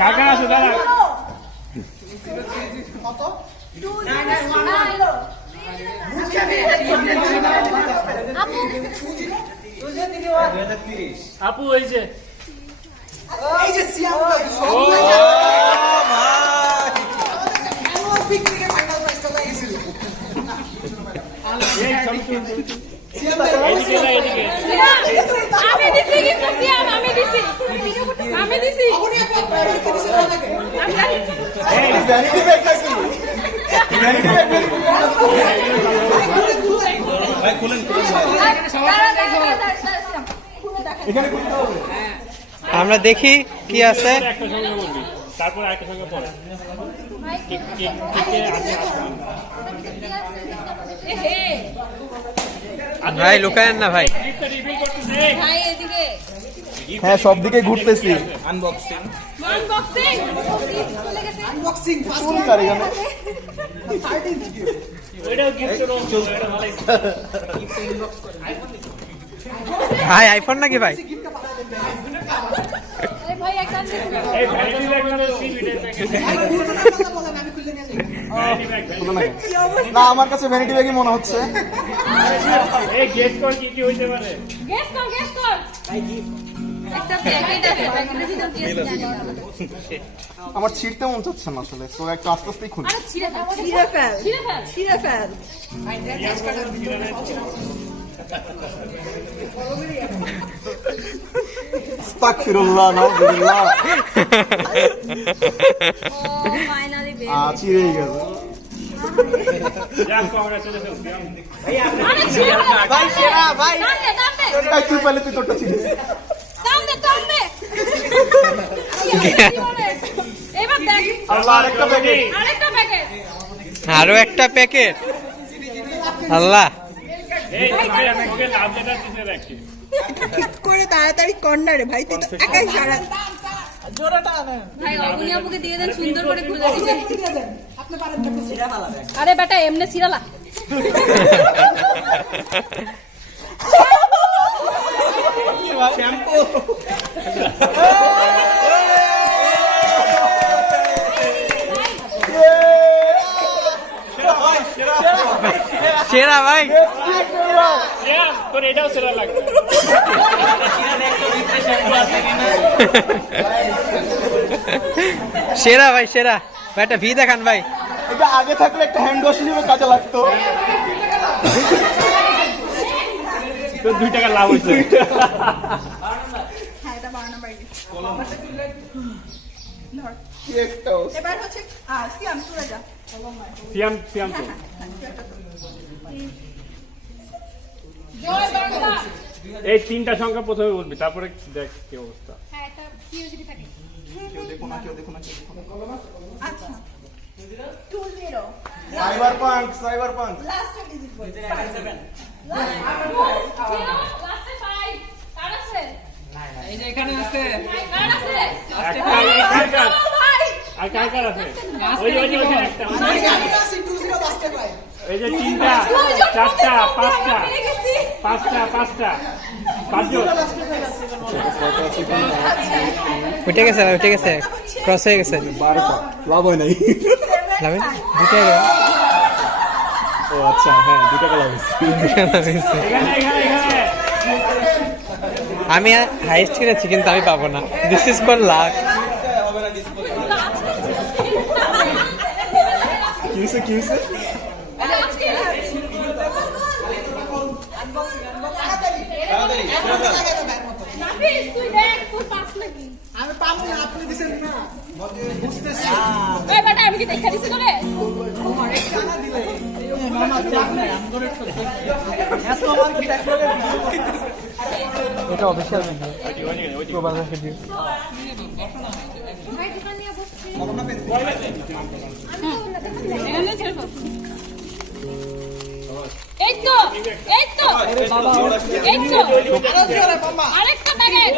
কাকা আছে দাঁড়া আপু এই যে আমরা দেখি কি আছে। তারপর একটা সঙ্গে পড়ে ভাই লুকায়েন না ভাই। হ্যাঁ সব দিকে ঘুরতেছি। ভাই আইফোন নাকি ভাই? না আমার কাছে ভ্যানিটি ব্যাগই মনে হচ্ছে। আমার ছিঁড়তে মন চাচ্ছে না আসলে, তো একটা আস্তে আস্তেই খুলি। আস্তাগফিরুল্লাহ, নাউযুবিল্লাহ। ছিঁড়েই গেল। তুই পারলে তুই তোরটা ছিঁড়ে আরো একটা প্যাকেট। আল্লাহ করে তাড়াতাড়ি কর্নারে ভাই, তুই তো একাই সারা ভাই অগুনি আপুকে দিয়ে দেন, সুন্দর করে খুলে দিবেন। আরে বেটা এমনে সিরালা শ্যাম্পু। সেরা ভাই, তোর এটাও সেরা লাগবে। সেরা ভাই সেরা ভাই। একটা ভি দেখান ভাই। এটা আগে থাকলে একটা হ্যান্ড ওয়াশ হিসেবে কাজে লাগতো। তোর 2 টাকা লাভ হয়েছে। এবার হচ্ছে সিয়াম চলে যা। সিয়াম তো এই 3টা সংখ্যা প্রথমে বলবি, তারপরে দেখ কি অবস্থা। আচ্ছা 20 সাইবারপাঙ্ক, সাইবারপাঙ্ক। লাস্ট ডিজিট বল 7 লাস্টে 5 কার আছে? এই যে এখানে আছে। কার আছে? আর কার আছে? ওই একটা এই যে 3টা 4টা 5টা 5টা উঠে গেছে ভাই, উঠে গেছে, ক্রস হয়ে গেছে। 12টা লাভ হয় নাই। লাভ দুটো গেল। ও আচ্ছা, হ্যাঁ 2 টাকা লাভ হয়েছে। আমি হাইস্ট কিনেছি কিন্তু আমি পাবো না। This is call lakh. কি হয়েছে? তুই দেখ তোর পাস নাকি? আমি পাবো না, আপনি দিবেন না। বুঝতেছি। এই বেটা আমি কি দেখা দিছি তোরে? আমারে টাকা দিলে। মামা চাপ নাই, আমি করে এত আমার কি টাকা করে এটা অফিশিয়াল ভিডিও, প্রবাসের ভিডিও। ভাই দোকান নিয়ে বসছি। এখানে ছেড়ে দাও। এই তো আরেকটা প্যাকেট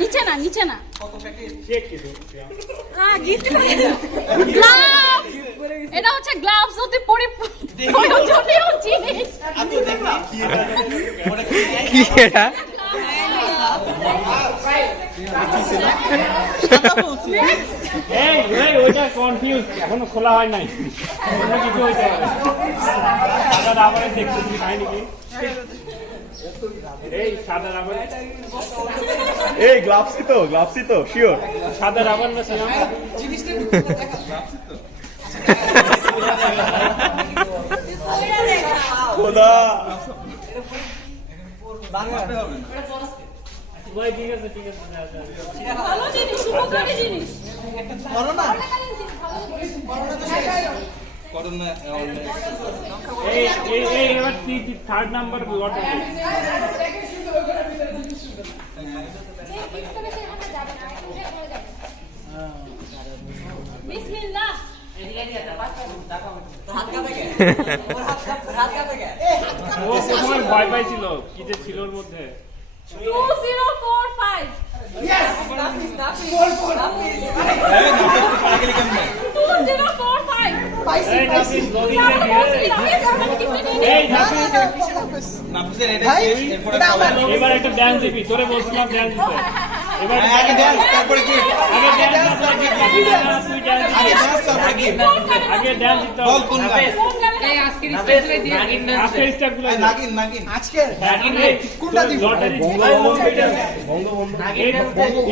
নিচে না নিচে না এটা হচ্ছে গ্লাভস অতি প্রয়োজনীয় কি এটা? এই ওইটা কনফিউজ, এখনো খোলা হয় নাই, অন্য কিছু হইতে পারে। সাদা রাবারের দেখতেছি কাহিনী কি? এই সাদা রাবার, এই গ্লাভসই তো শিওর। সাদা রাবার না ছিলাম খোদা ভাই, ঠিক আছে ঠিক আছে, যা, যা। ভালো জিনিস, উপকারী জিনিস। করোনা এই এবার থার্ড নাম্বার লট আছে। বিসমিল্লাহ। ও প্রথমে ভয় পাইছিল, কি যে ছিল ওর মধ্যে। 2045 2045 এই নাফিস, গদি দিয়ে এই নাফিস, এবার একটা ডান্স দিবি, তোরে বলছিলাম ডান্স দিতে। এবার আগে ডান্স, তারপরে কি? আগে ডান্স, তারপরে কি? তুই ডান্স, আগে ডান্স দিতে হবে। এই আজকের স্পেশালি দিয়ে আজকে স্টারগুলো আজকে কোনটা দিব? লটারি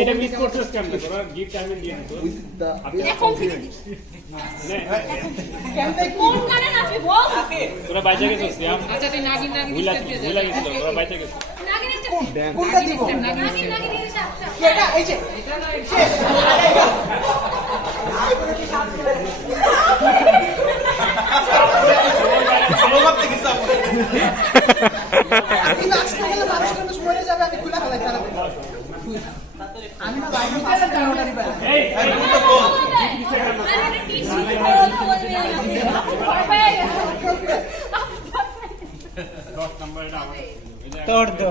এটা মিস করছিস কেমনে? তোরা গিফট আমি দিয়ে দিত। এখন থেকে দিস। নে, কোন গানে নাচবি বল? তোরা বাইচে গেছিস? আচ্ছা তুই নাগিন ভুলা গেছিল, তোরা বাইচে গেছিস। নাগিন স্টেপ কোনটা দিব? নাগিন দিয়ে আচ্ছা এটা এই যে আমি নাচতে গেলে মানুষ কিন্তু মরে যাবে, আমি খুলে ফেলাই তারা আমি না বাইরে পাশে লটারি পাই। এই আরে এটা টিস্যু কথা বলবি না ভয় পেয়ে গেছে 10 নাম্বার এটা আমার। তোর তো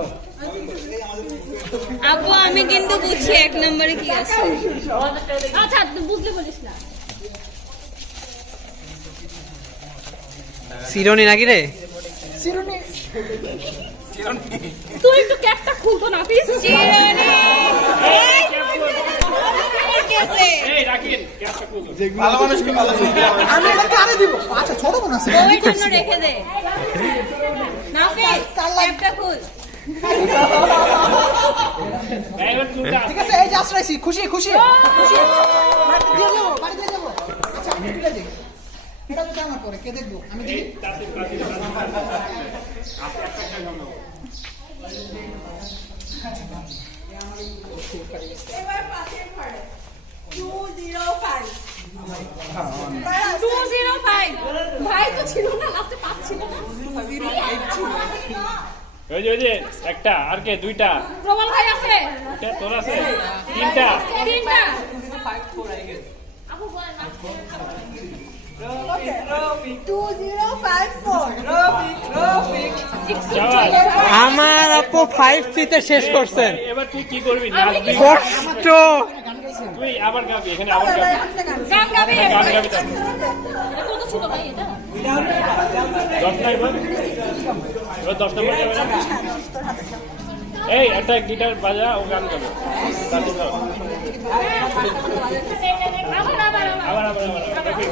আপু আমি কিন্তু বুঝছি এক নম্বরে কি আছে। আচ্ছা তুই বুঝতে বলিস না। শিরোনি নাকি রে? চিরুনি তুই একটু ক্যাপটা খুলতো না প্লিজ। চিরনি এই কেসে এই রাখিন, ক্যাশটা খুলো। ভালো মানুষকে ভালো আমি এটা কারে দিব? আচ্ছা ছোট বোন আছে ওই জন্য রেখে দে। নাফিস ক্যাপটা খুল। এবার তুইটা ঠিক আছে, এই যে আশ্রয়ছি, খুশি খুশি খুশি বাড়ি দিয়ে যাবো, বাড়ি দিয়ে যাবো। আচ্ছা আমি তুলে দিই, এটা তো আমার পরে কে দেখবো? আমি দেখি। এবার পাশের ঘরে 205 205 ভাই তো ছিল না, লাস্টে পাচ্ছিল না। ওই যে একটা আর কে দুইটা, প্রবল ভাই আছে তোর আছে তিনটা। আপু বলেন না। 2054 যাওয়ার আমার আপু 5-3 তে শেষ করছেন। এবার তুই কি করবি? নাচবি? কষ্ট। তুই আবার গাবি, এখানে আবার গাবি, গান গাবি গান গাবি তো। এটা কত ছিল ভাই এটা? 10টা এবার 10 নম্বর যাবে না? এই একটা গিটার বাজা, ও গান গাবে। তারপর গাও। আবার আবার আবার আবার দেখি।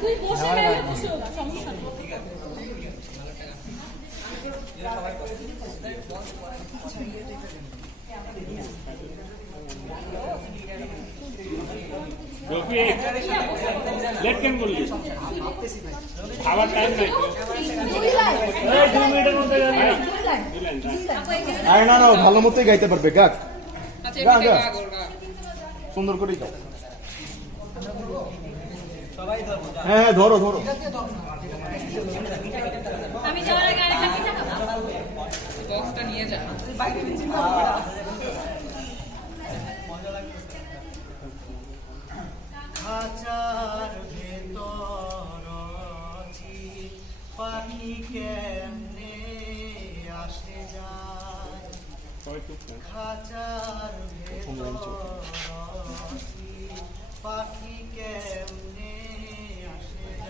তুই বসে গেলে বসেও না, সমস্যা নেই। রফিক, লেট কেন বললি? খাবার টাইম নাই তো। এই 2 মিনিটের মধ্যে যাবে। দিলেন না। আরে না না, ও ভালো মতোই গাইতে পারবে। গাক গা গা সুন্দর করেই গাও। হ্যাঁ হ্যাঁ, ধরো ধরো। আমি যাওয়ার আগে আরেকটা পিঠা খাবো। বক্সটা নিয়ে যা খাঁচার ভেতর আছি, পাখি কেমনে আসে যায়। খাঁচার ভেতর আছি, পাখি কেমনে আসে যায়।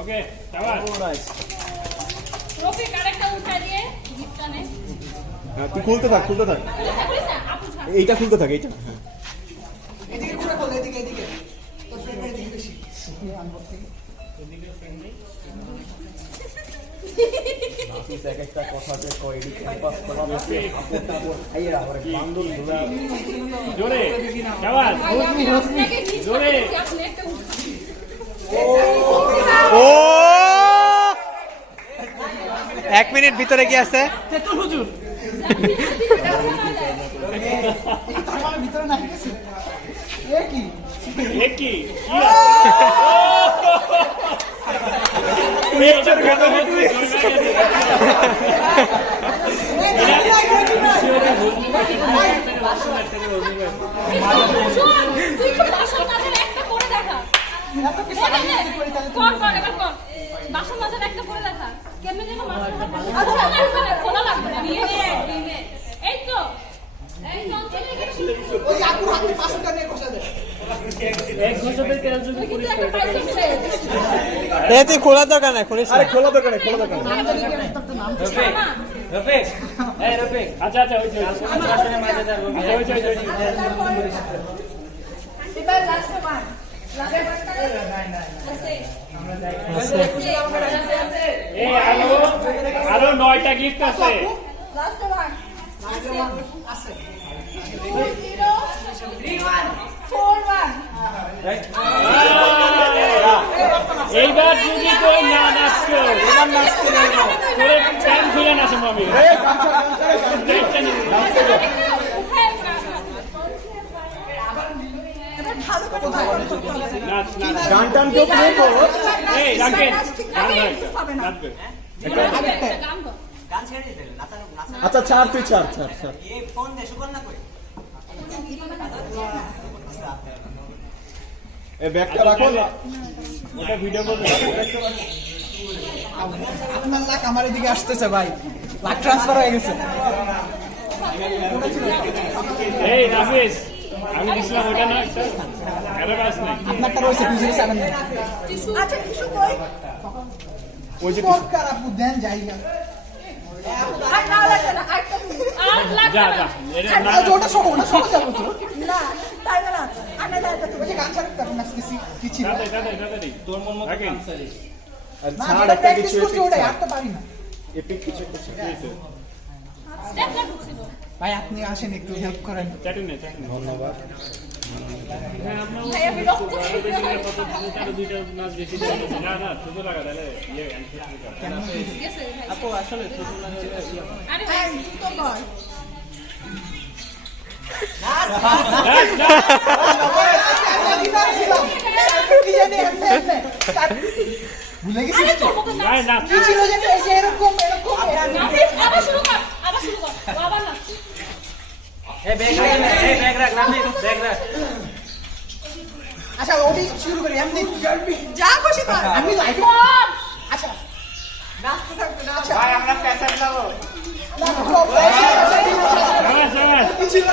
ওকে শাবাশ রফিক আরেকটা উঠাই দিয়ে গিফটটা নে হ্যাঁ, তুই খুলতে থাক পুলিশ না আপু ছাড় এইটা খুলতে থাক এইটা এদিকে ঘুরে বল, এদিকে এদিকে তোর ফ্রেন্ডের এদিকে বেশি আনবর থেকে এক একটা কথাতে কয় এডি ক্যাম্পাস করা হচ্ছে আপনটা ভাইয়েরা ওরে বান্দর ধুলা জোরে শাবাশ আপনাকে গিফট জোরে। আপনি একটা উঠান ও 1 মিনিট ভিতরে কি আছে তেতুল হুজুর তার মানে ভিতরে না গেছে এ কি এ কি এটা কথা হচ্ছে শোন, তুই তো বাসন মাজার একটা করে দেখা এত কিছু আমি যদি করি তাহলে তো কর এবার কর বাসন মাজার একটা করে দেখা কেমনে যেন মাজার আচ্ছা খোলা লাগবে না নিয়ে নে এই তো এই চঞ্চল ওই আপুর হাতে পাঁচটা নিয়ে কষা দে এক ঘন্টাতে তেল যদি কিন্তু একটা পাইছিস এ তুই খোলা দরকার নাই খুলিস না। আরে খোলা দরকার নেই খোলা দরকার নেই আচ্ছা আচ্ছা ওই এবার লাস্ট ওয়ান এই আরো 9টা গিফট আছে লাস্ট ওয়ান আছে 2031 এইবার যদি তুই না নাচছো এবার নাচতে তোরে প্যান খুলে নাচো আমি নাচ নাচ গান টান কেউ প্লে করো এই রাখেন গান নাচবে গান কর গান ছেড়ে দিতে হবে, নাচা আচ্ছা ছাড় তুই ছাড় ছাড় ছাড় এই ফোন দে সুবর্ণা কই এই ব্যাগটা রাখো না ওটা ভিডিও করতে আপনার লাখ আমার এদিকে আসতেছে ভাই লাখ ট্রান্সফার হয়ে গেছে এই নাফিস আমি দিছিলাম ওটা না এরর আস নাই আপনারটা রয়েছে 207 আচ্ছা টিস্যু কই ওই যে সরকার আপু দেন জায়গা আর না লাগে না আরেকটা আর লাগবে যা না যা এটা আর না ওটা সহ না সহ যাবো তো না তাই না আনা যায় তো ওই যে গান ছাড়তে পারবো না কি ছিল তাড়াতাড়ি তোর মন মতো আর না ছাড় যেটা একটা প্র্যাকটিস কিছু করছি ওটাই আর তো পারি না এপিক কিছু একটা স্টেপ না ঢুকছিল ভাই আপনি আসেন একটু হেল্প করেন চ্যাটিং নে ধন্যবাদ ভাই আমি রক্ত দুইটা নাচ বেশি না না ছোট লাগা তাহলে ইয়ে গেছে ভাই আপু আসলে ছোট লাগা আরে ভাই জুতো কর কি জানি এমনি ভুলে গেছি আরে তোর মতো না না কি ছিল জানি এই যে এরকম এরকম নাফিস আবার শুরু কর আবার না এই ব্যাগ রাখ নামি ব্যাগ রাখ আচ্ছা ওটি শুরু করি এমনি যা খুশি কর আমি লাইভে আচ্ছা নাচতে থাকতে না আচ্ছা ভাই আমরা পেছাব যাব না না কি ছিল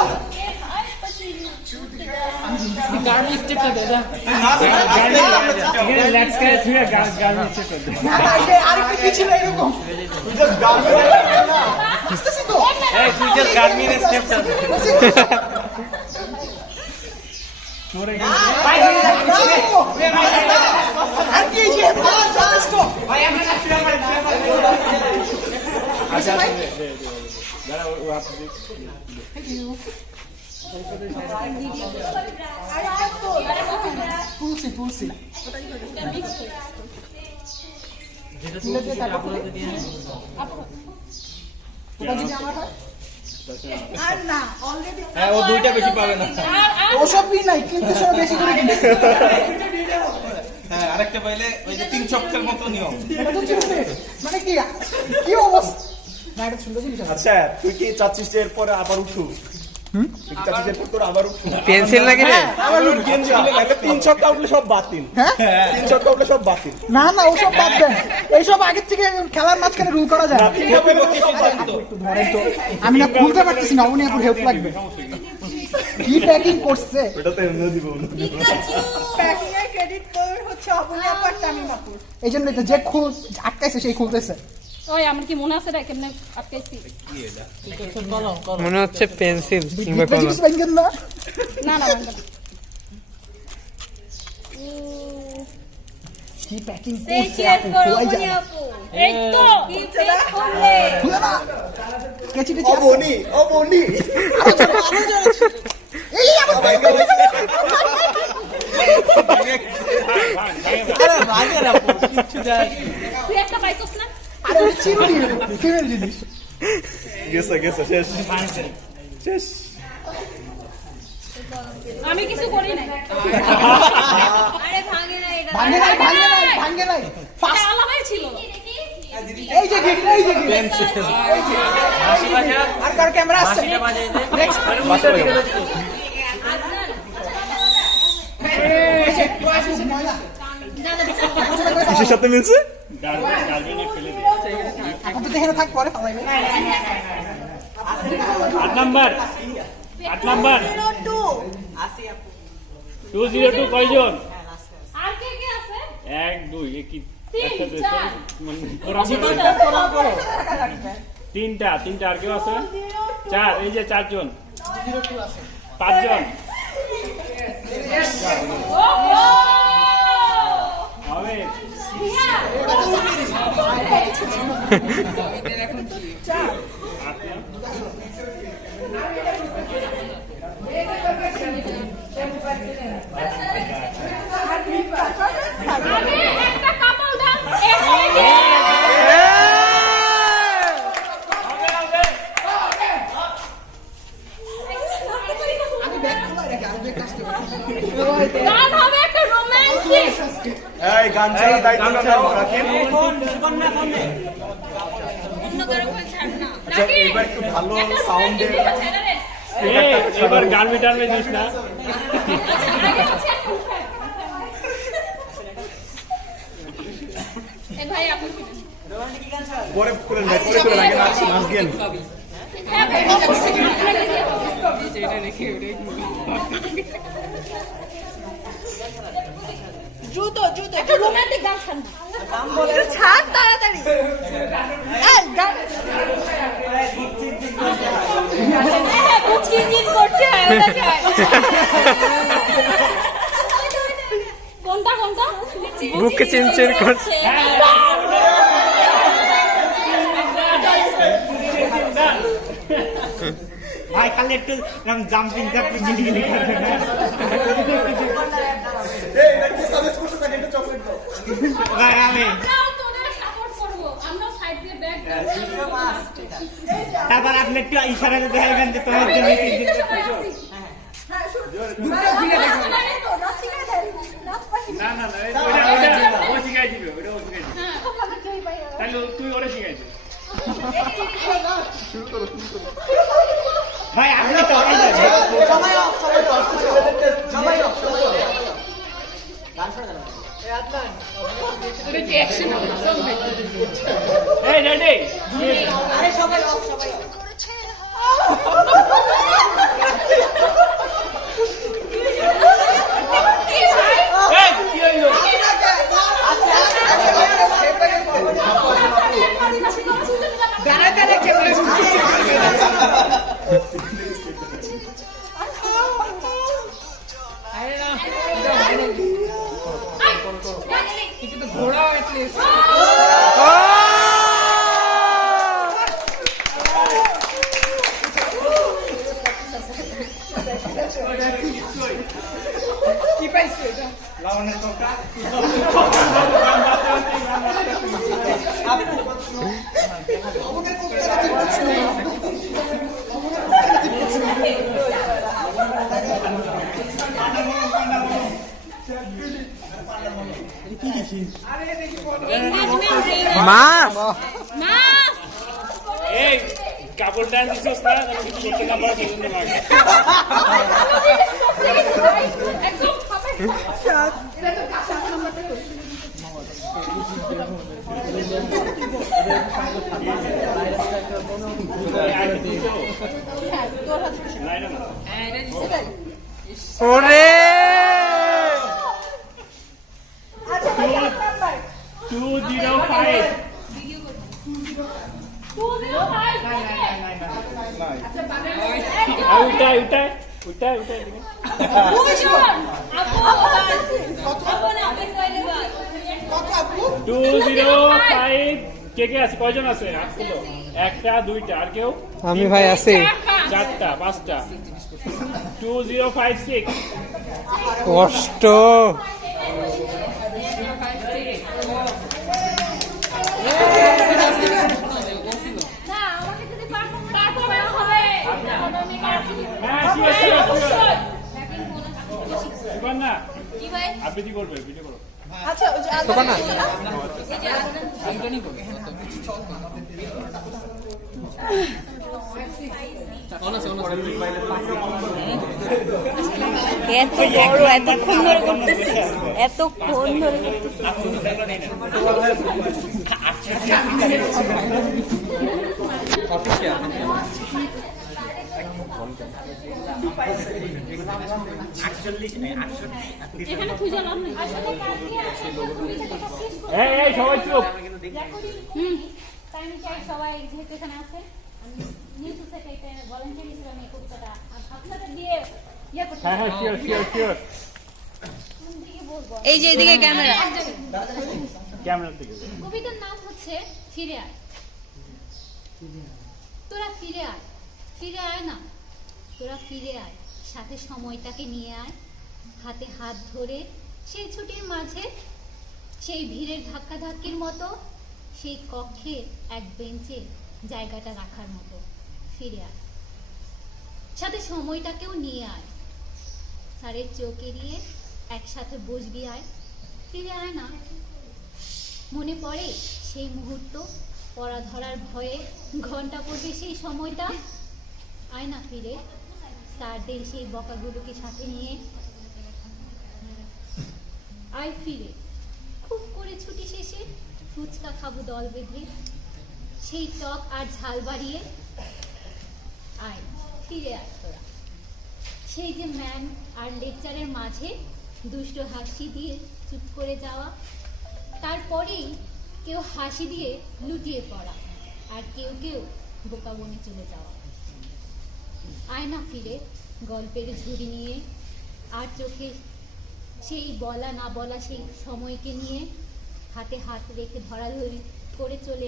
রিল্যাক্স করে তুই গান নিচে কর দে না না এটা আরেকটা কি ছিল এরকম তুই জাস্ট গান না বুঝতেছি তো এই তুই জাস্ট গার্মিন স্টেপটা তোরে আর কি যে যথেষ্ট ভাই আমরা নাচতে পারি আচ্ছা দাঁড়া ও হাত তুলসি ওটা যদি আমার হয় আর না অলরেডি হ্যাঁ ও দুইটা বেশি পাবে না আর ওসবই নাই কিন্তু সব বেশি করে কিনে হ্যাঁ আরেকটা পাইলে ওই যে তিন চক্কের মতো নিয়ম এটা তো চলছে মানে কি কি অবস্থা না এটা সুন্দর জিনিস আছে। আচ্ছা তুই কি চাচ্ছিস যে এরপরে আবার উঠু তুই কি চাচ্ছিস এরপর তোর আবার উঠু পেন্সিল নাকি রে আবার উঠ গেম খেললে লাগে 3 ছক্কা উঠলে সব বাতিল হ্যাঁ 3 ছক্কা উঠলে সব বাতিল না না ওসব বাদ দেন এইসব আগের থেকে খেলার মাঝখানে রুল করা যায় না। ঠিক হবে সব বাতিল একটু ধরেন তো আমি না খুলতে পারতেছি না উনি একটু হেল্প লাগবে কি প্যাকিং করছে ওটা তো এমনি দিব না প্যাকিং এর ক্রেডিট তোর হচ্ছে অবনী আপু আর তামিম আপুর। এই জন্যই তো যে আটকাইছে সেই খুলতেছে ওই আমার কি মনে আছে রে কেমনে আটকাইছি? মনে হচ্ছে পেন্সিল কিংবা কলম। জিনিস ভাঙেন না না না ভাঙবে না। কি প্যাকিং Say করছে cheers আপু for খোলাই অবনী যায় আপু। এই তো কি চেক করলে? খুলে না কেচি টেচি আছে। ও বনি এই আমার তুই একটা পাইছস না? আরে চিরুনি ফিমেল জিনিস গেছে শেষ আমি কিছু করি নাই। আরে ভাঙে নাই এটা। ভাঙে নাই এটা ফার্স্ট আলাদাই ছিল। এই যে গিফট আর কার ক্যামেরা আছে বাঁশিটা বাজিয়ে দে। নেক্সট কিসের সাথে মিলছে ডাস্টবিনে ফেলে দে। আপু তো দেখে থাক পরে ফালাইবে 8 নাম্বার 202 কয়জন? আর কে কে আছে? 1 2 এ কি তিন, একসাথে চার। মানে তিনটা আর কেউ আছে? 4 এই যে 4 জন 5 জন ওহো! হবে আগে একটা কাপল ডান্স এরপরে কি? আমি ব্যাগ খোলাই রাখি আর ব্যাগ আসতে গান হবে একটা রোমান্টিক। এই গান ছাড়া দায়িত্ব নাও রাকিব অন্য কারো ফোন ছাড় না। আচ্ছা, এবার একটু ভালো সাউন্ডে এবার গান মিটারমে দিস না ভাই আপনি কি? পরে করে লাগে নাচ গেল হ্যাঁ ভাই দ্রুত একটা রোমান্টিক গান ছাড় না। একটু ছাড় তাড়াতাড়ি। এই গান হ্যাঁ কুচকি জিন করতে হয় ওটা চাই। কোনটা বুকে চিনচিন করছে। ভাই খালি একটু জাম্পিং জাম্পিং গিলি করবে না। এই নাকি সাজেস্ট করতে থাকে একটা চকলেট দাও ভাই আমি আমরাও তোদের সাপোর্ট করব। আমরাও সাইড দিয়ে ব্যাক তারপর আপনি একটু ইশারা করে দেখাবেন যে তোমার জন্য এই জিনিসটা করছো। হ্যাঁ শুন না ও শিখাই দিবে তাহলে তুই ওরে শিখাইছিস ভাই আপনি তো এই রেডি আরে সবাই সবাই এই কি হইলো কি পাইছো এটা লাউনের টকা মাছ মাস এই কাপড় ডান দিছস না তাহলে কিছু করতে না পারা সেজন্য লাগে একদম খাবে হ্যাঁ তোর হাতে খুশি না, এটা না। সেটাই ওরে আচ্ছা ভাই এক নাম্বার 205 উঠাই উঠাই উঠাই উঠাই দিকে। কত আপু 205 কে কে আছে কয়জন আছে হাতগুলো? একটা দুইটা আর কেউ আমি ভাই আছি চারটা পাঁচটা 2056 কষ্ট না আমাকে যদি তারপরে হবে হ্যাঁ শিওর শিওর শিওর না কি ভাই আপনি কি করবেন ভিডিও করো আচ্ছা ওই যে শোভা না। এত বড় এতক্ষণ ধরে করতেছে এতক্ষণ ধরে করতেছে এখানে খুঁজে লাভ নেই আসলে এই সবাই চুপ টাইম চাই সবাই যেহেতু এখানে আছে নিউজ সোসাইটিতে ভলান্টিয়ার হিসেবে আমি এই কবিতাটা আপনাদের দিয়ে ইয়ে করতে হ্যাঁ হ্যাঁ শিওর শিওর শিওর কোন দিকে বলবো এই যে এদিকে ক্যামেরা ক্যামেরার দিকে কবিতার নাম হচ্ছে ফিরে আয় তোরা ফিরে আয় না তোরা ফিরে আয় সাথে সময়টাকে নিয়ে আয় হাতে হাত ধরে সেই ছুটির মাঝে সেই ভিড়ের ধাক্কাধাক্কির মতো সেই কক্ষে এক বেঞ্চে জায়গাটা রাখার মতো ফিরে আয় সাথে সময়টাকেও নিয়ে আয় স্যারের চোখ এড়িয়ে একসাথে বসবি আয় ফিরে আয় না মনে পড়ে সেই মুহূর্ত পড়া ধরার ভয়ে ঘন্টা পড়বে সেই সময়টা আয় না ফিরে স্যারদের সেই বকাগুলোকে সাথে নিয়ে আয় ফিরে খুব করে ছুটি শেষে ফুচকা খাবো দল বেঁধে সেই টক আর ঝাল বাড়িয়ে আয় ফিরে আয় তোরা সেই যে ম্যাম আর লেকচারের মাঝে দুষ্ট হাসি দিয়ে চুপ করে যাওয়া তারপরেই কেউ হাসি দিয়ে লুটিয়ে পড়া আর কেউ কেউ বোকা বনে চলে যাওয়া আয় না ফিরে গল্পের ঝুড়ি নিয়ে আর চোখে সেই বলা না বলা সেই সময়কে নিয়ে হাতে হাত রেখে ধরাধরি করে চলে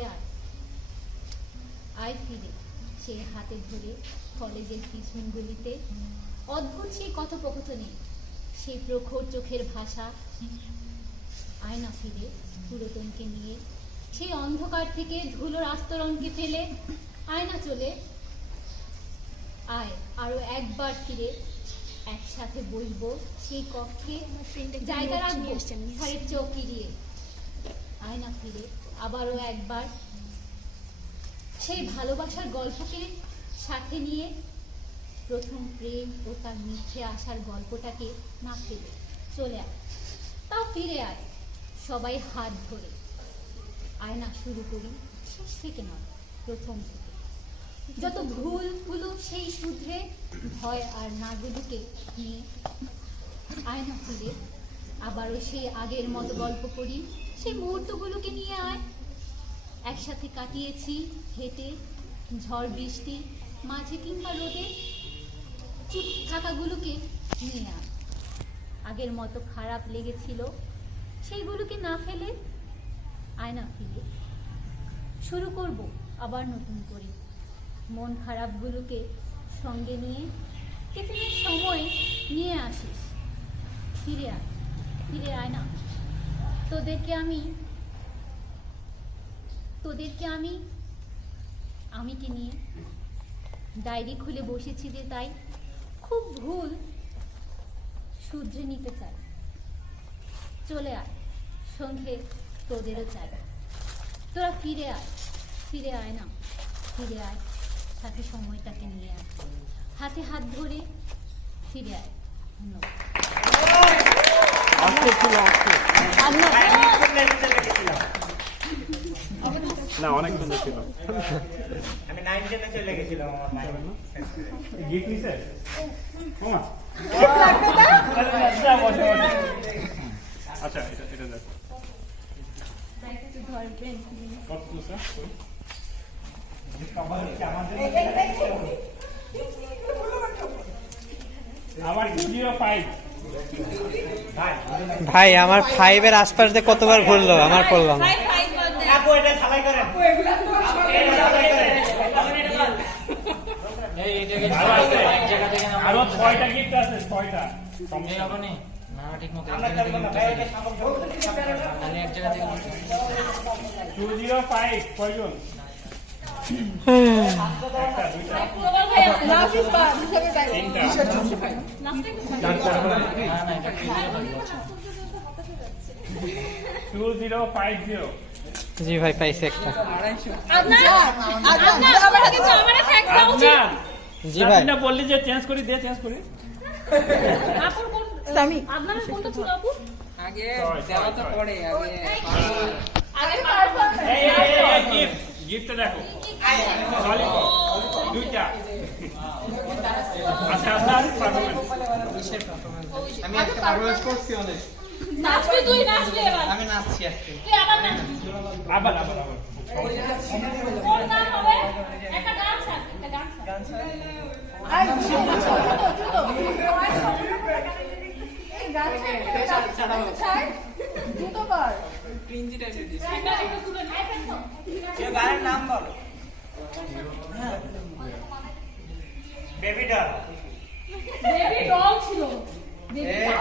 আয় ফিরে সেই হাতে ধরে কলেজের পিছনগুলিতে অদ্ভুত সেই কথোপকথনে সেই প্রখর চোখের ভাষা আয় না ফিরে পুরাতনকে নিয়ে সেই অন্ধকার থেকে ধুলোর আস্তরণকে ফেলে আয় না চলে আয় আরো একবার ফিরে একসাথে বসবো সেই কক্ষে জায়গা রাখবো স্যারের চোখ এড়িয়ে আয় না ফিরে আবারও একবার সেই ভালোবাসার গল্পকে সাথে নিয়ে প্রথম প্রেম ও তার মিথ্যে আসার গল্পটাকে না ফেলে চলে আয় তাও ফিরে আয় সবাই হাত ধরে আয় না শুরু করি শেষ থেকে নয় প্রথম থেকে যত ভুলগুলো সেই শুধরে ভয় আর নাগুলোকে নিয়ে আয় না ফিরে আবারও সেই আগের মতো গল্প করি সেই মুহূর্তগুলোকে নিয়ে আয় একসাথে কাটিয়েছি হেঁটে ঝড় বৃষ্টি মাঝে কিংবা রোদে চুপ থাকাগুলোকে নিয়ে আয় আগের মতো খারাপ লেগেছিল সেইগুলোকে না ফেলে আয় না ফিরে শুরু করব আবার নতুন করে মন খারাপগুলোকে সঙ্গে নিয়ে টিফিনের সময় নিয়ে আসিস ফিরে আয় না তোদেরকে আমিকে নিয়ে ডায়েরি খুলে বসেছি যে তাই খুব ভুল শুধরে নিতে চাই চলে আয় সঙ্গে তোদেরও চাই তোরা ফিরে আয় না ফিরে আয় সাথে সময়টাকে নিয়ে আয় হাতে হাত ধরে ফিরে আয় না অনেক সুন্দর ছিল 9-10 চলে গেছিলাম আমার মায়ের। গিফট নিছে মামা আচ্ছা এটা দেখ কত স্যার আমার 05 ভাই আমার 5 এর আশপাশ দিয়ে কতবার ঘুরলো আমার পড়লো না। আপু এটা ঢালাই করেন। এই এটাকে এক জায়গা থেকে নাম আরো 6টা গিফট আছে 6টা এই হবে না। না ঠিক মতো তাহলে এক জায়গা থেকে 205 কয়জন লাস্ট ইজ পার হিসাবে টাইম তিনটা না না এটা 2050 জি ভাই পাইছে একটা। জি ভাই আপনি বললি যে চেঞ্জ করি দে চেঞ্জ করি সামি আপনারা কোনটা ছিল আপু আগে দেওয়া তো পড়ে আগে এই গিফট গিফটটা দেখো খালি দুইটা আচ্ছা আপনার পারফরম্যান্স আমি একটা পারফরম্যান্স করছি অনেক নাচবি তুই নাচবি এবার আমি নাচছি আজকে তুই আবার নাচ আবার কোন নাম হবে একটা গান ছাড় একটা গান ছাড় আর জুতো জুতো পার ক্রিঞ্জি টাইপের দিছি একটা একটু তুলে নাও ফেলছো এ গানের নাম বল বেবি ডল। বেবি ডল ছিল বেবি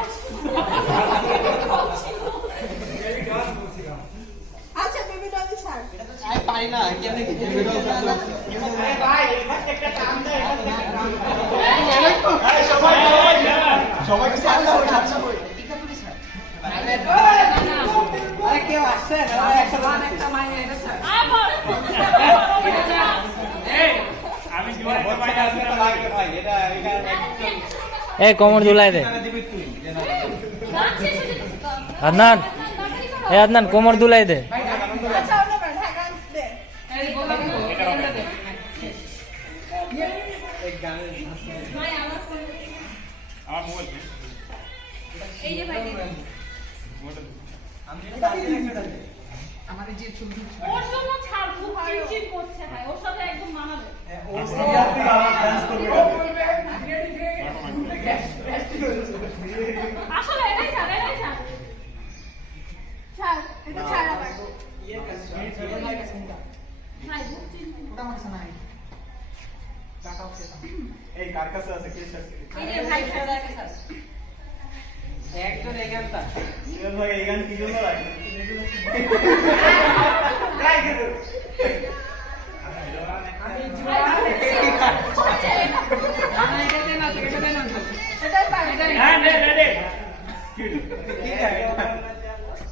ডল ছিল আচ্ছা বেবি ডলি ছাড় আমি পারি না কেমনে কি ভাই এখান থেকে একটা টান দে সবাই কিছু আলাদা হয়ে যাচ্ছে আরে কেউ আসছে না একটা গান একটা মাইনে এটা ছাড় আবার এই আমি কি বলতে পারি না ভাই এটা এখানে এ কোমর দুলাই দে দিবি তুই গান শেষ হয়ে যেত আদনান এ আদনান কোমর দুলাই দে আচ্ছা ওটা পার হ্যাঁ গান দে ভাই আমার ফোন আমার মোবাইল এই যে ভাই আমাদের যে ছবি ওর জন্য ছাড় খুব চিনচিন করছে ভাই ওর সাথে একদম মানাবে আসলে এটাই ছাড় ছাড় এটা ছাড় আবার ভাই খুব চিনচিন ওটা আমার কাছে নাই টাকা আছে এই কার কাছে আছে কে এই যে ভাই ছাড় একজন এই গানটা ভাই এই গান কি জন্য লাগে এটাই পার হ্যাঁ রে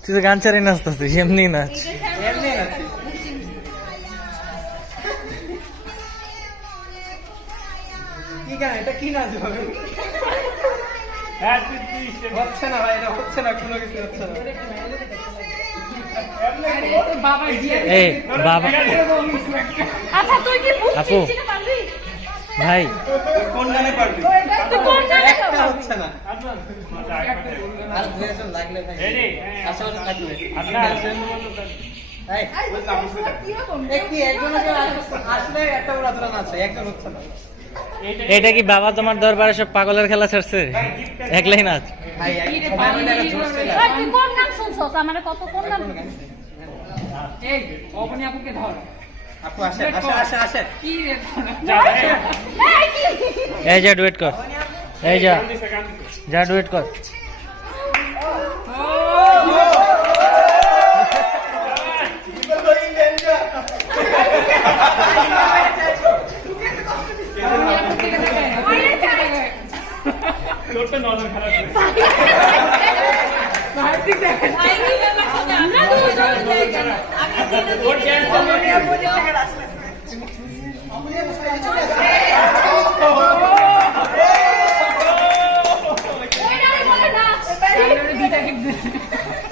তুই তো গান চারি নাচতেছিস এমনি নাচ এমনি আছে কি গান এটা কি নাচ হবে হ্যাঁ তুই স্টেপ হচ্ছে না ভাই এটা হচ্ছে না কোনো কিছু হচ্ছে না এ বাবা আচ্ছা তুই কি ভূত আপু। চিনতে পারবি ভাই কোন গানে পারবি তুই কোন গানে একটা পারবি হচ্ছে না আর দুইজন লাগলে ভাই রেডি আসলে লাগবে আপনার এই কিরকম কি একজনকে আসলে একটা উড়াধুরা নাচে একজন হচ্ছে না এটা কি বাবা তোমার দরবারে সব পাগলের খেলা ছাড়ছে একলাই নাচ ভাই একটা জোশ ছিল ভাই তুই কোন নাম শুনছস আমারে কত কোন নাম এই অবনি আপুকে ধর আপু আসে আসে কি রে এই কি এই যা ডুয়েট কর এই যা যা ডুয়েট কর তোরটা নজর খারাপ ভাই কি ব্যাপার না আমরা দুজন দেখেন আমি ওর ড্যান্স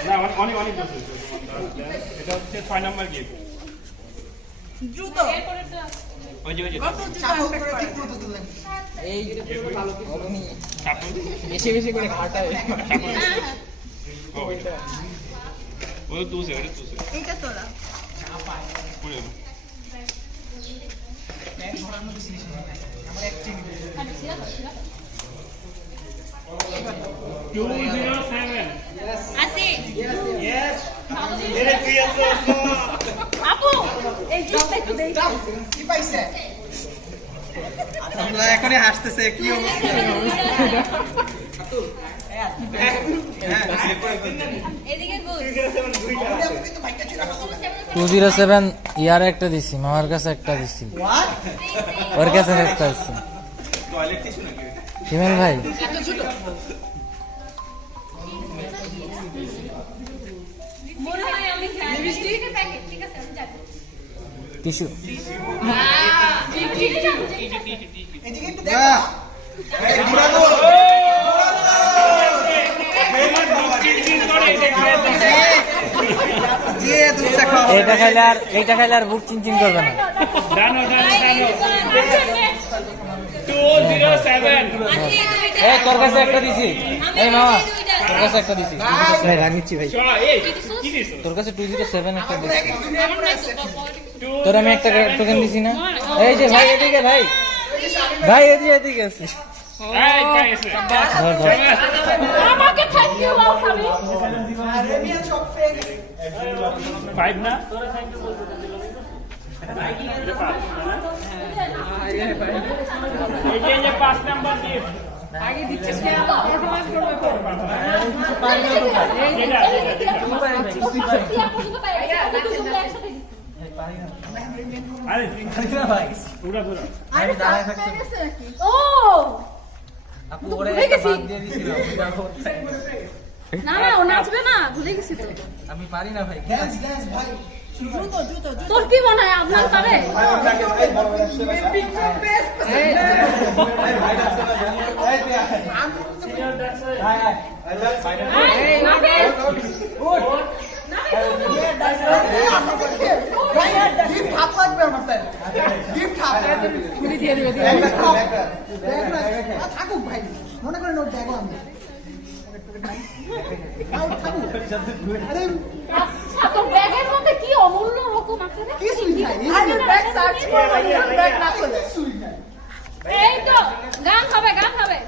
না অনেক অনেক বছর এটা হচ্ছে 6 নাম্বার গিফট জুতো ওই যে চাপও করে ঠিক মতো দিলেন। বেশি বেশি করে ঘাটায় ওই তুসে এইটা তোরা পুরো আর ছিড়া দাও, ছিড়া দাও। 207 আসি আপু এই জিনিসটা একটু দেই কি পাইছে? আমরা এখনই হাসতেছে কি অবস্থা এদিকে গুড আপনি কিন্তু ভাইকে ছিড়া ফেলাবেন। 207 ইয়ার একটা দিছি, মামার কাছে একটা দিছি, What? ওর কাছে একটা দিছি। হিমেল ভাই মনে হয় আমি লিপস্টিকের প্যাকেট, ঠিক আছে আমি যাবো। টিস্যু এদিকে একটু দেখো। এইটা খাইলে আর বুক চিনচিন করবে না। ডানো 207 এই তোর কাছে একটা দিছি, এই মামা তোর কাছে একটা দিছি, রাঙিচ্ছি ভাই, চলো এই কি দিছ তোর কাছে 207 একটা দিছি, আমার নাই তো বাবা তোর আমি একটা টোকেন দিছি না। এই যে ভাই এদিকে, ভাই ভাই এদিকে আছে, এই পাইছে ধর ধর। আমাকে থ্যাংক ইউ বল স্বামী। আরেবিয়ান শপ পেয়ে গেছে। 5 না এই যে 5 নাম্বার দিয়ে আগে দিচ্ছিস কেন পারফরম্যান্স করবে তো এটা সিয়া পর্যন্ত পাই গেছে, দুটো একসাথে দিছি। আরে পুরো আরে সাথে পেয়ে গেছে নাকি ও আপু ওরে একটা বাদ দিয়ে দিছিলাম না না, ও নাচবে না, ভুলে গেছি তো। আমি পারি না ভাই Dance, dance, ভাই। তোর কি মনে হয় আপনার পারে? এই, নাফিস! ভাই, gift half লাগবে আমার তাই। Gift half। খুলি দিয়ে দিবে একটা cup। ব্যাগ রাখ। থাকুক ভাই। মনে করেন ওর ব্যাগও আমি। থাকুক। আরে আচ্ছা, তোর ব্যাগের মধ্যে কি অমূল্য রকম আছে রে? কিছুই নাই। আরে ব্যাগ সার্চ করো ব্যাগ না খুলে কিছুই নাই। এই তো, গান হবে, গান হবে।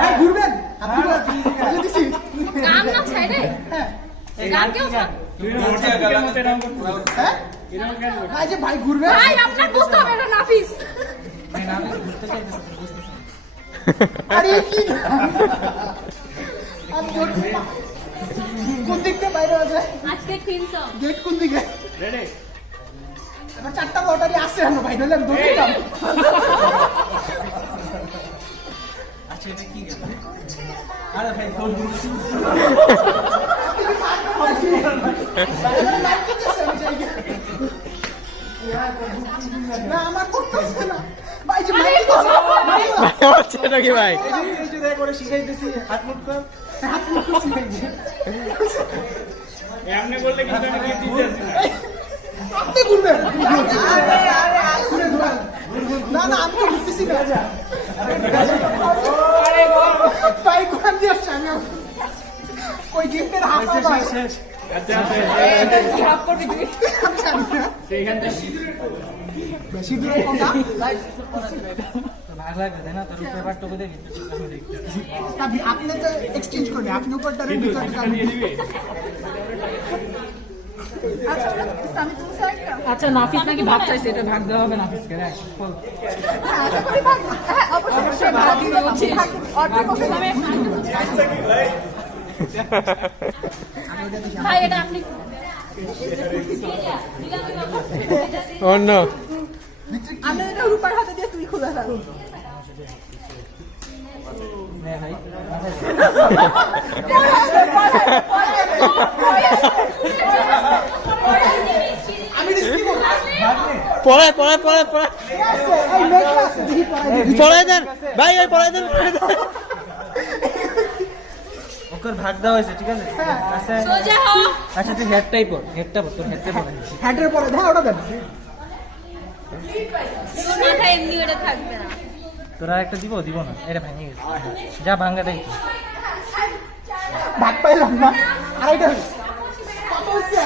ভাই, ঘুরবেন? আপনি বলে দিছি। গান না ছাইরে? হ্যাঁ। গান কেউ ছাড়। হ্যাঁ? ভাই যে ভাই ঘুরবেন? ভাই, আপনার বুঝতে হবে না, নাফিস। আরে কি আমি জোর কোন দিক থেকে বাইরে আছে? আজকে থিম সং। গেট কোন দিকে? রেডি আমার 4টা লটারি আছে আমরা ভাই নইলে আমি দৌড়িতাম। আচ্ছা এটা কি গেল আরে ভাই ফোন না আমার করতেছে না ভাই যে আরে, মাইক তো হচ্ছে নাকি ভাই? এই যে করে শিখাইতেছি হাত মুখ কর হাত মুখ খুশি হয়ে যায়। এমনি বললে কিন্তু আমি কি দিতেছি না আপনি ঘুরবেন? ঘুরে ঘুরে। না না আমি তো ঘুরতেছি না। ভাই ঘুরান দিয়ে আসছে আমি ওই গিফটের হাফ পাই। আচ্ছা কি হাফ করবি তুই আমি জানি না। সেইখান থেকে বেশি দূরে কোনটা? ভাগ লাগবে তাই না তোর পেপার টুকু দেখি আপনি তো এক্সচেঞ্জ করবেন আপনি উপরটা কিন্তু ভিতরটা টাকা দিয়ে দিবে আচ্ছা আমি তুমি সাইডটা আচ্ছা নাফিস নাকি ভাগ চাইছে, এটা ভাগ দেওয়া হবে নাফিসকে রে বল আশা করি ভাগ হ্যাঁ অবশ্যই ভাগ দিতে বলছিস অর্ধেক ওকে আমি ভাই, এটা আপনি অন্য আমি এটা রূপার হাতে দিয়ে তুই খুলে ফেল ভাই আমি রিস্কি করব। পড়ায় পড়ায় পড়ায় পড়ায় এই মেঘলা আছে দেখি পড়াই দিই। পড়ায় দেন ভাই, ওই পড়ায় দেন। ওকে ভাগ দেওয়া হয়েছে ঠিক আছে আচ্ছা সোজা হও। আচ্ছা তুই হেডটাই পর হেডটা পর তোর হেডটাই পর হ্যাটের পরে দেখা ওটা দেন। তোর মাথায় এমনি ওটা থাকবে না। তোরা একটা দিব না, এটা ভেঙে গেছে। যা ভাঙ্গাটাই তো। ভাগ পাইলাম না, আড়াইটা হলো। কত হচ্ছে?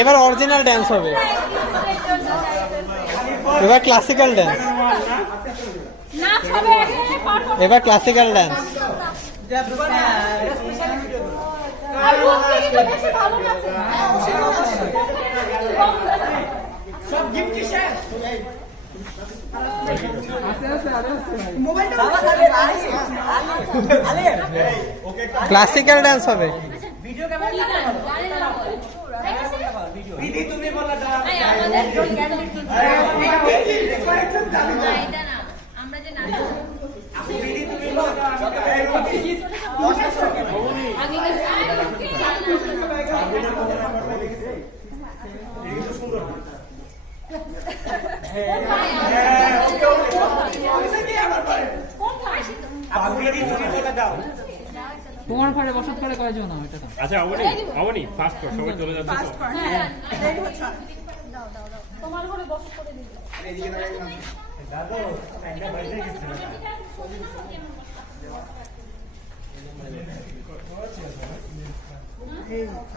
এবার অরিজিনাল ড্যান্স হবে, এবার ক্লাসিক্যাল ড্যান্স, নাচ হবে এখানে, পারফর্ম এবার ক্লাসিক্যাল ড্যান্স। আর রূপ থেকে তো বেশি ভালো নাচে। সব গিফট কি শেষ? মোবাইলটা ক্লাসিক্যাল ড্যান্স হবে। দিদি তুমি বলা দাও এই আমাদের না, এটা না, আমরা যে নাচ দিদি তুমি বলা দাও আগে দিদি তুমি বলা দাও তোমার ঘরে বসত করে কয়জন এটা তো? আচ্ছা অবনি ফাস্ট কর, সবাই চলে যাচ্ছে তো। তোমার ঘরে বসে করে দিই।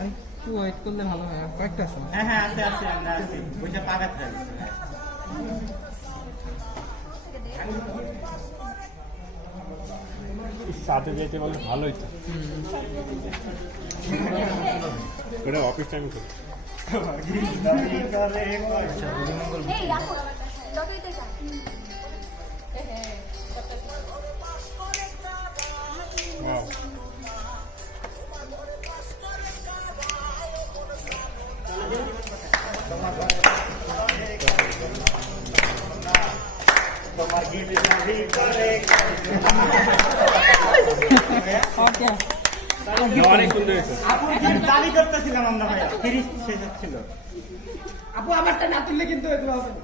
একটু ওয়েট করলে ভালো হয়, কয়েকটা আছে। হ্যাঁ হ্যাঁ আছে আছে আমরা আছি ওইটা পাগাত রাখছি সাথে যেতে বলে ভালো হইতো। ওটা অফিস টাইম করে। এই রাখো যতই তো চাই Wow. অনেক সুন্দর হয়েছে। দাবি করতেছিলাম আমরা ভাইয়া 30 শেষ হচ্ছিল আপু আমারটা না তুললে কিন্তু এগুলো হবে না।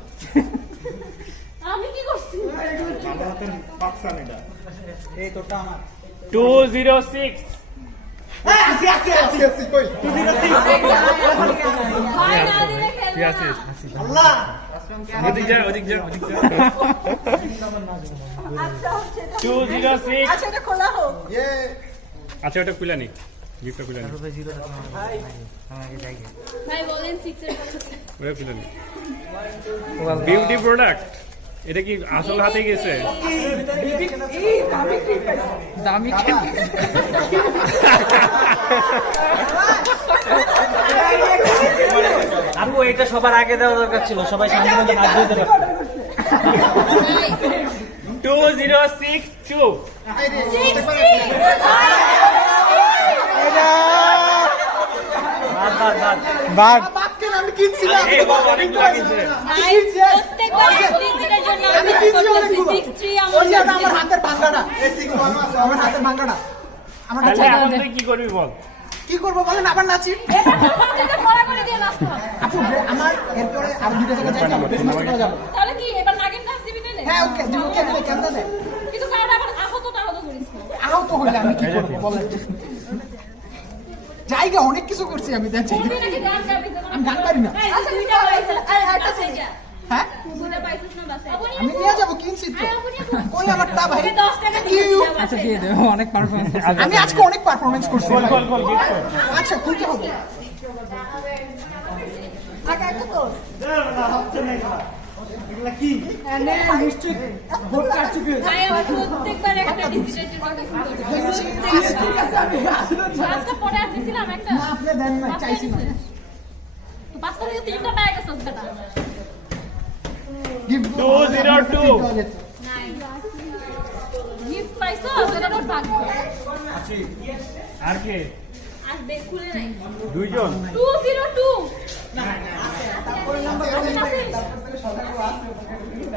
আমি কি করছি? আমরা তো পাকসান এটা এই তোটা আমার 206 আসি আসি আসি আসি কই ভাই না দিলে কি খেলবে আছে? না। আল্লাহ ওদিক যা 206। আচ্ছা এটা খোলা হোক। আচ্ছা ওটা খুলে নি, গিফটটা খুলে নি, ভাই বলেন 6 এর কথা। ওটা খুলে নি। বিউটি প্রোডাক্ট, এটা কি আসল হাতে গেছে? দামি আপু এটা সবার আগে দেওয়া দরকার ছিল, সবাই সামনে মধ্যে হাত দিতে পারত। 2062। বাদ বাক্যের আমি কিনছিলাম। এই বাবা অনেক লাগিয়েছে। ভাই প্রত্যেকবার একদিনের জন্য আমি আমি কিনছি করতেছি অনেকগুলো। 63 ওই যে আমার আমার হাতের ভাঙাটা। আমার হাতের ভাঙাটা। আমার হাতে তাহলে এখন তুই কি করবি বল? কি করবো বলেন, আবার নাচি। এটা পড়া করে দিয়ে নাচতে হবে। আপু আমার এরপরে আর দুটো জায়গায় যাবো, বেশি নষ্ট করে যাবো। তাহলে কি এবার নাগিন নাচ দিবি না? হ্যাঁ ওকে দিব, কেমন কেমন দেয়? কিন্তু কারণ আবার আহত করিস না। আহত হইলে আমি কি করবো বলেন? জায়গা অনেক কিছু করছি আমি, দেখছি। তুই নাকি গান গাবি তো? আমি গান পারি না। আচ্ছা দুইটা পাইছিস, একটা সেইটা। হ্যাঁ দুইটা পাইছিস না বাসে? আমি নিয়ে যাবো, কিনছি তো। ওই আমার টা ভাই। 10 টাকা দিয়ে দিলাম। আচ্ছা দিয়ে দেবো, অনেক পারফরমেন্স আমি আজকে অনেক পারফরমেন্স করছি। আচ্ছা খুলতে হবে। আগে একটা তো এগুলা কি নিশ্চয়ই ভোট কাটছি। ভাই আমার প্রত্যেকবার একটা ডিজিটাল ঠিক আছে আমি পাঁচটা পরে আর দিছিলাম একটা। না আপনি দেন না, চাইছি না। পাঁচটা থেকে 3টা পেয়ে গেছে বেটা। গিফট 202। নাই গিফট পাইছো সেটা তোর ভাগ্য। আর কে? আর দেখ খুলে নাই। দুইজন। 202 তারপরে নাম্বার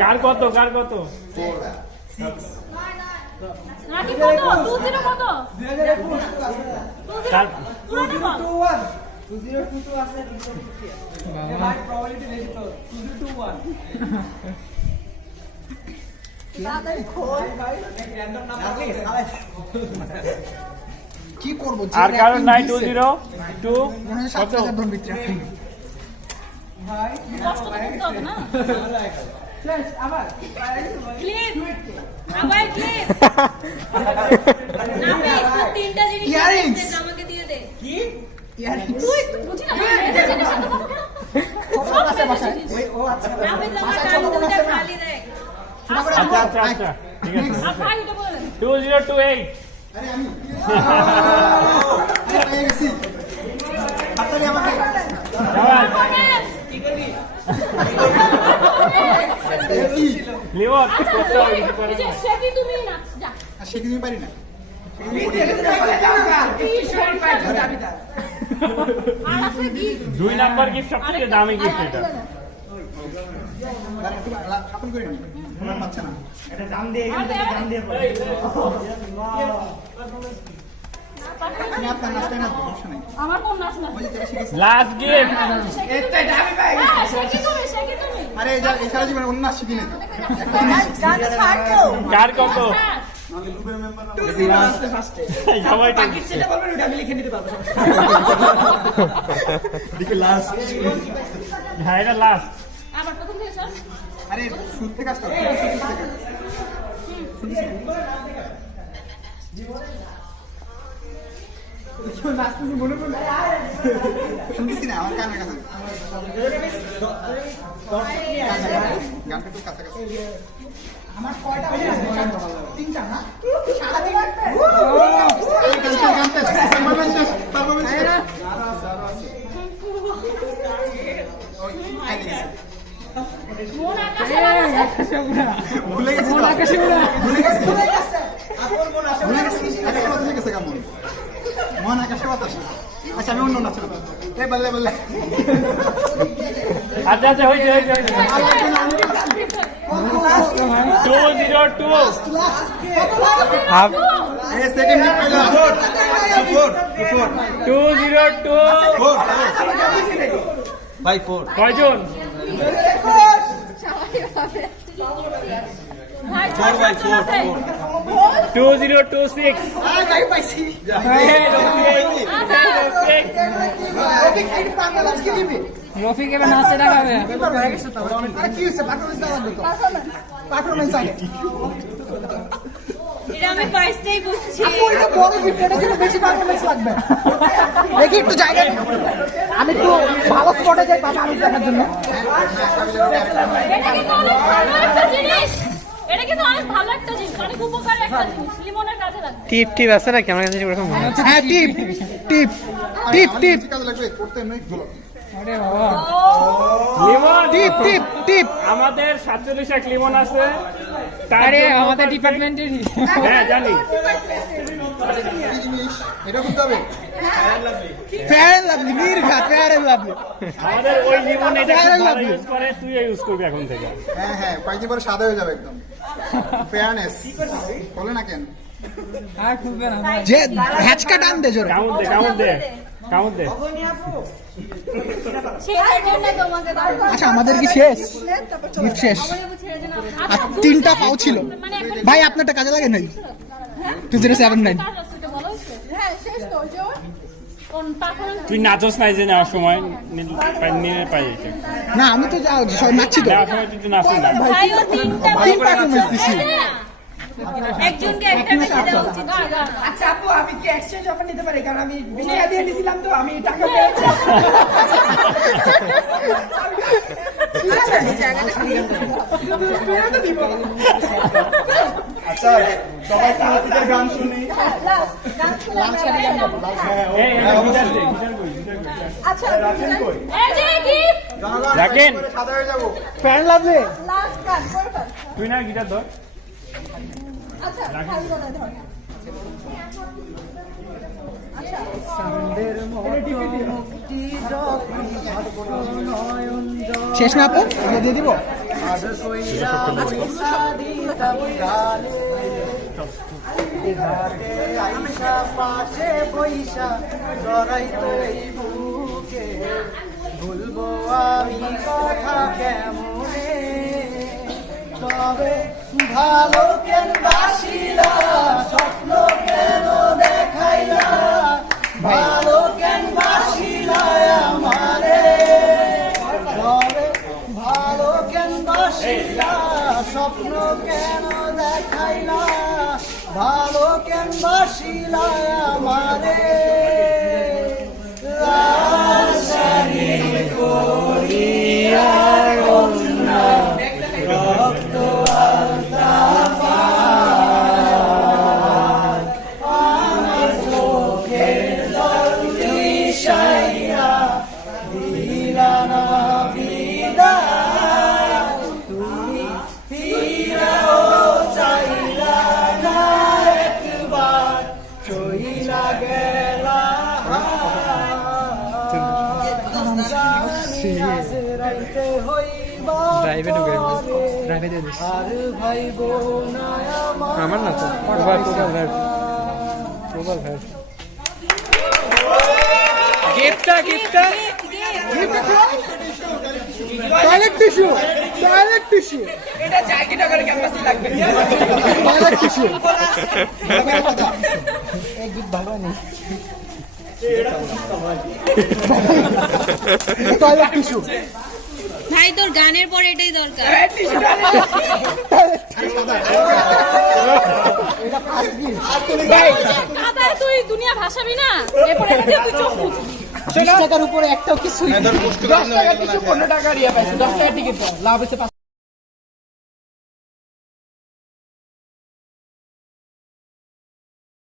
কার কত কার কত নাকি কত 20 কত কার পুরোটা বল 2022 আছে 250 ভাই প্রবাবিলিটি বেশি তো 2021 তাড়াতাড়ি খোল র‍্যান্ডম নাম্বার কি করব আর কারণ নাই 202 কত ধন ভিতরে ভাই কষ্ট করতে হবে না শেষ আবার ক্লিপ আবার ক্লিপ না ভাই তিনটা জিনিস Earrings. আমাকে দিয়ে দে কি ইয়ারিং তুই বুঝি না এটা জিনিস তো ছোট আছে বাসায় ওই ও আচ্ছা না ভাই জামা বাসায় কান ছোট দুটো আছে না খালি দেখ আচ্ছা আচ্ছা আচ্ছা ঠিক আছে আর ভাই এটা বলেন 2028 আরে আমি আরে পেয়ে গেছি হাততালি আমাকে কি লিওর কত কিছু করে এই যে সেটি তুমি নাচ যা আর সেদিন পারি না আর আছে কি 2 নাম্বার গিফট সবথেকে দামি গিফট এটা আপন করি নি আমার পাচ্ছে না আপনি আপনার নাচটা না সমস্যা নাই আমার কোন নাচ না ওই যে যেটা শিখেছি লাস্ট গিফট সেটি তুমি আরে এই যে সারা জীবন অন্য নাচ শিখি নাই গান ছাড় তো কার কত সবাই তো হ্যাঁ এটা লাস্ট আবার প্রথম থেকে স্যার আরে শুরু থেকে আসতে হবে শুনতেছি না আমার কানের কাছে গানটা একটু কাছাকাছি আমার কয়টা তিনটা না সারাদিন মন আকাশে ভুলে গেছি ভুলে গেছি ভুলে গেছে কেমন মন আকাশে বাতাস আচ্ছা আমি অন্য নাচলাম এ বললে বললে আচ্ছা আচ্ছা হইছে 202 হাফ এ সেকেন্ড গিফট পেলাম 202 ভাই 4 কয়জন ভাই 4 ভাই 4 2026 ভাই পাইছি রফিক এবার নাচে দেখাবে আরে কি হইছে পারফরম্যান্স আগে এটা আমি ফার্স্টেই বুঝছি ওইটা বড় গিফট এটা কিন্তু বেশি পারফরম্যান্স লাগবে দেখি একটু জায়গা আমি একটু ভালো স্পটে যাই পারফরম্যান্স দেখার জন্য এটা কিন্তু অনেক ভালো একটা জিনিস এটা কিন্তু অনেক ভালো একটা জিনিস অনেক উপকারী একটা জিনিস লিমনের কাজে লাগবে টিপ টিপ আছে নাকি আমার কাছে এরকম মনে হচ্ছে হ্যাঁ টিপ টিপ টিপ টিপ কাজে লাগবে করতে নয় ভালো আরে বাবা লিমন টিপ টিপ টিপ আমাদের 47 এক লিমন আছে তার আরে জন্য আমাদের কত- ডিপার্টমেন্টের হ্যাঁ জানি কি জিনিস এটা করতে হবে ফেয়ার লাভলি নির্ঘাত ফেয়ার লাভলি আমাদের ওই লিমন এটা খুব Fair and ভালো lovely। ইউজ করে তুই ইউজ করবি এখন থেকে হ্যাঁ হ্যাঁ কয়েকদিন পরে সাদা হয়ে যাবে একদম ফেয়ারনেস বলে না কেন আর খুলবে না ভাই যে হ্যাচকা টান দে জোরে কাউন্ট দে সেটার জন্য তোমাকে দাও আচ্ছা আমাদের কি শেষ গিফট শেষ আর তিনটা পাও ছিল ভাই আপনারটা কাজে লাগে নাই 2079 কার আছে এটা বলো হচ্ছে হ্যাঁ শেষ তো জোর কোন পারফরম্যান্স তুই নাচস নাই যে নেওয়ার সময় নিয়ে পাই এটা না আমি তো নাচছি তো নেওয়ার সময় তুই নাচি না ভাই ও তিনটা ভালো পারফরম্যান্স দিছি একজনকে একটা বেশি দেওয়া উচিত আচ্ছা আপু আমি কি এক্সচেঞ্জ অফার নিতে পারি কারণ আমি 20 টাকা দিয়ে নিছিলাম তো আমি টাকা পেয়েছি আচ্ছা সবাই ক্লাসিকের গান শুনি এই গিটার দে আচ্ছা এই যে গিফট রাখেন সাদা হয়ে যাবো ফ্যান লাগবে লাস্ট গান করে ফেল তুই না গিটার ধর আচ্ছা খালি বলে ধর আচ্ছা শেষ না আপু দিয়ে দিব আর কইরা পয়সা দিতাম গালে ঘাটে আইসা পাশে পয়সা জড়াইতো এই বুকে ভুলবো আমি কথা কেমনে তবে ভালো কেন বাসিলা স্বপ্ন কেন দেখাইলা ভালো কেন বাসিলা আমারে তবে ভালো কেন বাসিলা স্বপ্ন কেন দেখাইলা ভালো কেন বাসিলা আমারে লাল শাড়ি পরিয়া কন্যা রক্ত আলতা পায় আমার চোখের জল মিশাইয়া দিলা না বিদায় তুমি ফিরাও চাইলা না একবার চইলা গেলা রাইতে হইবা আর ভাই বোন আমার না তো প্রবাল ভাই গিফটটা টয়লেট টিস্যু এটা চাইকি টাকার ক্যাম্পাসে লাগবে টয়লেট টিস্যু এক গিফট ভালো নেই টয়লেট টিস্যু ভাই তোর গানের পর এটাই দরকার আবার তুই দুনিয়া ভাসাবি না এরপরে এটা দিয়ে তুই চোখ মুছবি 20 টাকার উপরে একটাও কিছু 10 টাকা টিস্যু 15 টাকা দিয়ে পাইছি 10 টাকা টিকিট লাভ হচ্ছে